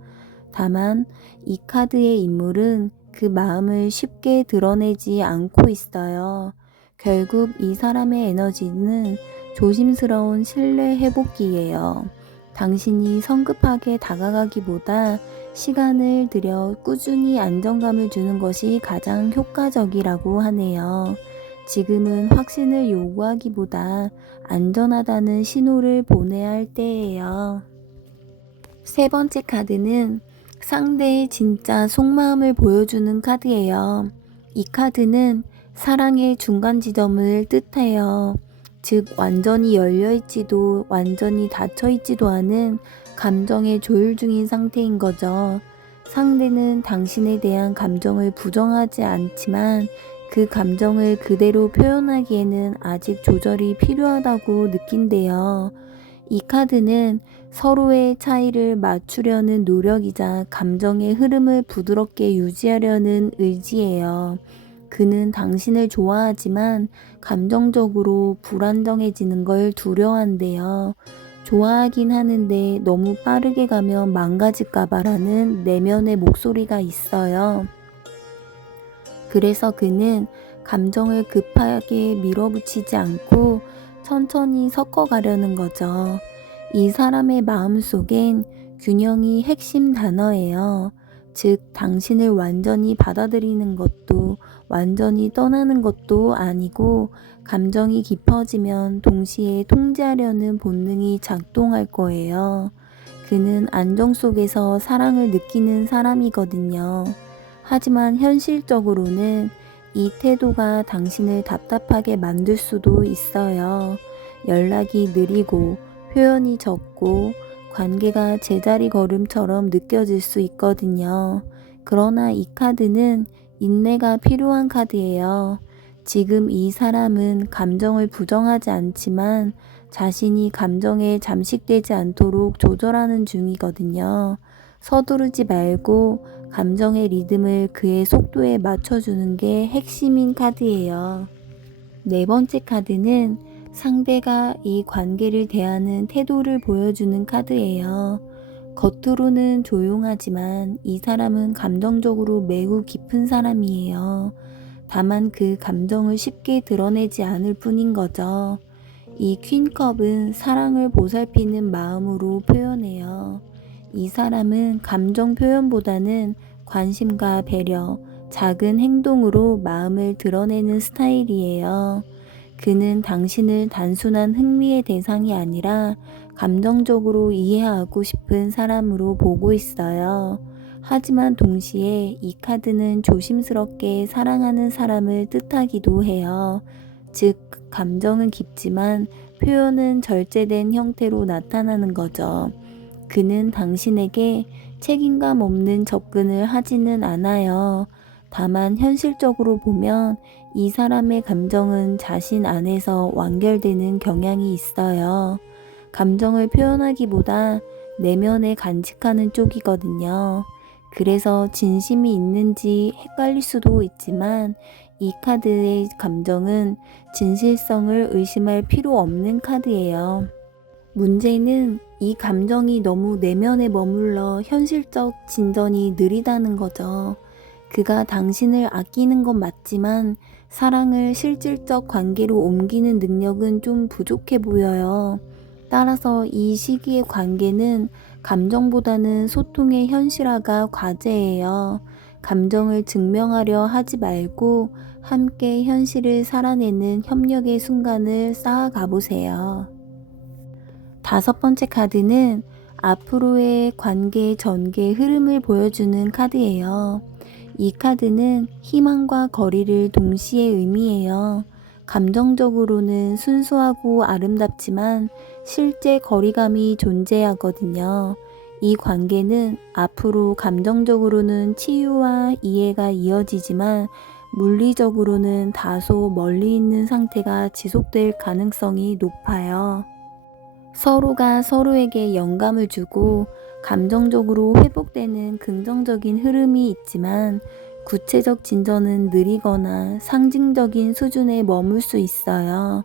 다만 이 카드의 인물은 그 마음을 쉽게 드러내지 않고 있어요. 결국 이 사람의 에너지는 조심스러운 신뢰 회복기예요. 당신이 성급하게 다가가기보다 시간을 들여 꾸준히 안정감을 주는 것이 가장 효과적이라고 하네요. 지금은 확신을 요구하기보다 안전하다는 신호를 보내야 할 때예요. 세 번째 카드는 상대의 진짜 속마음을 보여주는 카드예요. 이 카드는 사랑의 중간 지점을 뜻해요. 즉, 완전히 열려있지도 완전히 닫혀있지도 않은 감정의 조율 중인 상태인 거죠. 상대는 당신에 대한 감정을 부정하지 않지만 그 감정을 그대로 표현하기에는 아직 조절이 필요하다고 느낀대요. 이 카드는 서로의 차이를 맞추려는 노력이자 감정의 흐름을 부드럽게 유지하려는 의지예요. 그는 당신을 좋아하지만 감정적으로 불안정해지는 걸 두려워한대요. 좋아하긴 하는데 너무 빠르게 가면 망가질까봐라는 내면의 목소리가 있어요. 그래서 그는 감정을 급하게 밀어붙이지 않고 천천히 섞어가려는 거죠. 이 사람의 마음속엔 균형이 핵심 단어예요. 즉, 당신을 완전히 받아들이는 것도 완전히 떠나는 것도 아니고 감정이 깊어지면 동시에 통제하려는 본능이 작동할 거예요. 그는 안정 속에서 사랑을 느끼는 사람이거든요. 하지만 현실적으로는 이 태도가 당신을 답답하게 만들 수도 있어요. 연락이 느리고 표현이 적고 관계가 제자리 걸음처럼 느껴질 수 있거든요. 그러나 이 카드는 인내가 필요한 카드예요. 지금 이 사람은 감정을 부정하지 않지만 자신이 감정에 잠식되지 않도록 조절하는 중이거든요. 서두르지 말고 감정의 리듬을 그의 속도에 맞춰주는 게 핵심인 카드예요. 네 번째 카드는 상대가 이 관계를 대하는 태도를 보여주는 카드예요. 겉으로는 조용하지만 이 사람은 감정적으로 매우 깊은 사람이에요. 다만 그 감정을 쉽게 드러내지 않을 뿐인 거죠. 이 퀸컵은 사랑을 보살피는 마음으로 표현해요. 이 사람은 감정 표현보다는 관심과 배려, 작은 행동으로 마음을 드러내는 스타일이에요. 그는 당신을 단순한 흥미의 대상이 아니라 감정적으로 이해하고 싶은 사람으로 보고 있어요. 하지만 동시에 이 카드는 조심스럽게 사랑하는 사람을 뜻하기도 해요. 즉, 감정은 깊지만 표현은 절제된 형태로 나타나는 거죠. 그는 당신에게 책임감 없는 접근을 하지는 않아요. 다만 현실적으로 보면 이 사람의 감정은 자신 안에서 완결되는 경향이 있어요. 감정을 표현하기보다 내면에 간직하는 쪽이거든요. 그래서 진심이 있는지 헷갈릴 수도 있지만 이 카드의 감정은 진실성을 의심할 필요 없는 카드예요. 문제는 이 감정이 너무 내면에 머물러 현실적 진전이 느리다는 거죠. 그가 당신을 아끼는 건 맞지만 사랑을 실질적 관계로 옮기는 능력은 좀 부족해 보여요. 따라서 이 시기의 관계는 감정보다는 소통의 현실화가 과제예요. 감정을 증명하려 하지 말고 함께 현실을 살아내는 협력의 순간을 쌓아가 보세요. 5번째 카드는 앞으로의 관계 전개 흐름을 보여주는 카드예요. 이 카드는 희망과 거리를 동시에 의미해요. 감정적으로는 순수하고 아름답지만 실제 거리감이 존재하거든요. 이 관계는 앞으로 감정적으로는 치유와 이해가 이어지지만 물리적으로는 다소 멀리 있는 상태가 지속될 가능성이 높아요. 서로가 서로에게 영감을 주고 감정적으로 회복되는 긍정적인 흐름이 있지만 구체적 진전은 느리거나 상징적인 수준에 머물 수 있어요.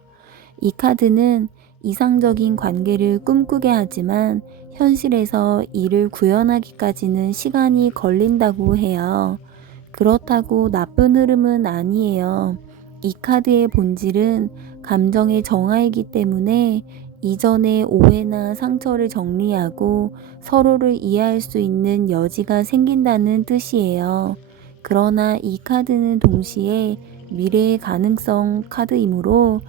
이 카드는 이상적인 관계를 꿈꾸게 하지만 현실에서 이를 구현하기까지는 시간이 걸린다고 해요. 그렇다고 나쁜 흐름은 아니에요. 이 카드의 본질은 감정의 정화이기 때문에 이전의 오해나 상처를 정리하고 서로를 이해할 수 있는 여지가 생긴다는 뜻이에요. 그러나 이 카드는 동시에 미래의 가능성 카드이므로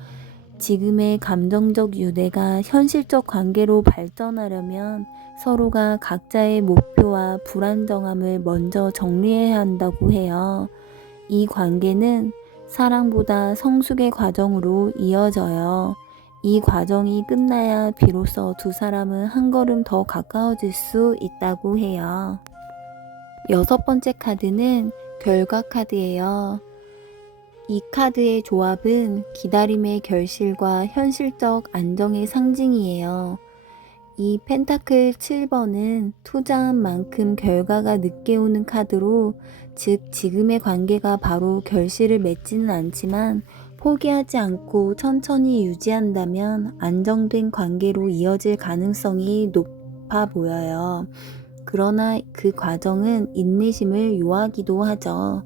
지금의 감정적 유대가 현실적 관계로 발전하려면 서로가 각자의 목표와 불안정함을 먼저 정리해야 한다고 해요. 이 관계는 사랑보다 성숙의 과정으로 이어져요. 이 과정이 끝나야 비로소 두 사람은 한 걸음 더 가까워질 수 있다고 해요. 6번째 카드는 결과 카드예요. 이 카드의 조합은 기다림의 결실과 현실적 안정의 상징이에요. 이 펜타클 7번은 투자한 만큼 결과가 늦게 오는 카드로, 즉 지금의 관계가 바로 결실을 맺지는 않지만 포기하지 않고 천천히 유지한다면 안정된 관계로 이어질 가능성이 높아 보여요. 그러나 그 과정은 인내심을 요하기도 하죠.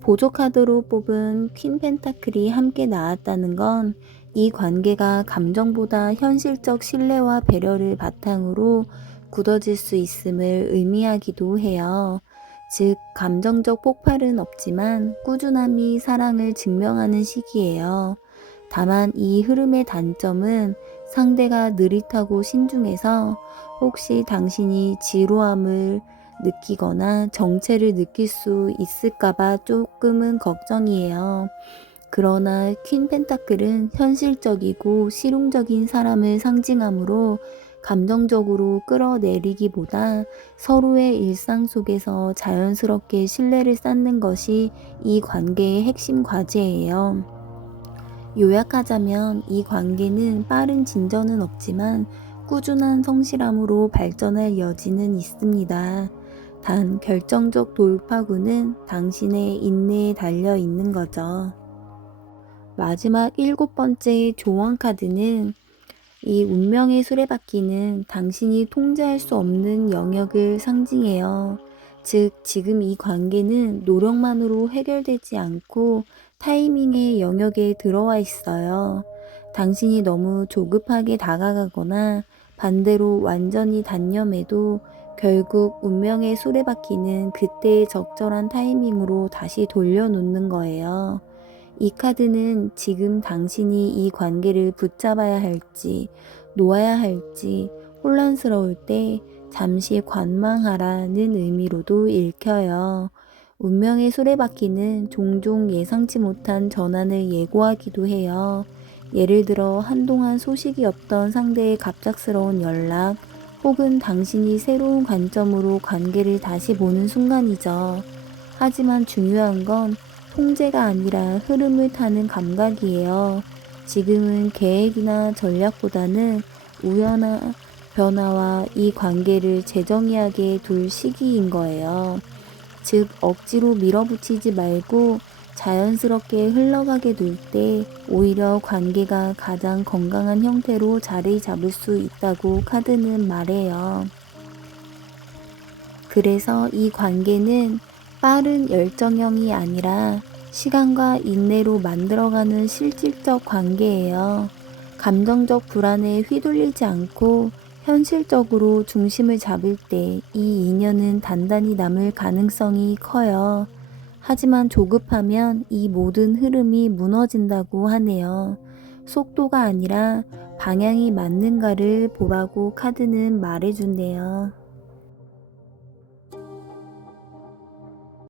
보조 카드로 뽑은 퀸 펜타클이 함께 나왔다는 건 이 관계가 감정보다 현실적 신뢰와 배려를 바탕으로 굳어질 수 있음을 의미하기도 해요. 즉, 감정적 폭발은 없지만 꾸준함이 사랑을 증명하는 시기예요. 다만 이 흐름의 단점은 상대가 느릿하고 신중해서 혹시 당신이 지루함을 느끼거나 정체를 느낄 수 있을까봐 조금은 걱정이에요. 그러나 퀸 펜타클은 현실적이고 실용적인 사람을 상징하므로 감정적으로 끌어내리기보다 서로의 일상 속에서 자연스럽게 신뢰를 쌓는 것이 이 관계의 핵심 과제예요. 요약하자면 이 관계는 빠른 진전은 없지만 꾸준한 성실함으로 발전할 여지는 있습니다. 단 결정적 돌파구는 당신의 인내에 달려 있는 거죠. 마지막 7번째 조언 카드는 이 운명의 수레바퀴는 당신이 통제할 수 없는 영역을 상징해요. 즉, 지금 이 관계는 노력만으로 해결되지 않고 타이밍의 영역에 들어와 있어요. 당신이 너무 조급하게 다가가거나 반대로 완전히 단념해도 결국 운명의 수레바퀴는 그때의 적절한 타이밍으로 다시 돌려놓는 거예요. 이 카드는 지금 당신이 이 관계를 붙잡아야 할지 놓아야 할지 혼란스러울 때 잠시 관망하라는 의미로도 읽혀요. 운명의 수레바퀴는 종종 예상치 못한 전환을 예고하기도 해요. 예를 들어 한동안 소식이 없던 상대의 갑작스러운 연락, 혹은 당신이 새로운 관점으로 관계를 다시 보는 순간이죠. 하지만 중요한 건 통제가 아니라 흐름을 타는 감각이에요. 지금은 계획이나 전략보다는 우연한 변화와 이 관계를 재정의하게 둘 시기인 거예요. 즉, 억지로 밀어붙이지 말고 자연스럽게 흘러가게 둘 때 오히려 관계가 가장 건강한 형태로 자리 잡을 수 있다고 카드는 말해요. 그래서 이 관계는 빠른 열정형이 아니라 시간과 인내로 만들어가는 실질적 관계예요. 감정적 불안에 휘둘리지 않고 현실적으로 중심을 잡을 때 이 인연은 단단히 남을 가능성이 커요. 하지만 조급하면 이 모든 흐름이 무너진다고 하네요. 속도가 아니라 방향이 맞는가를 보라고 카드는 말해준대요.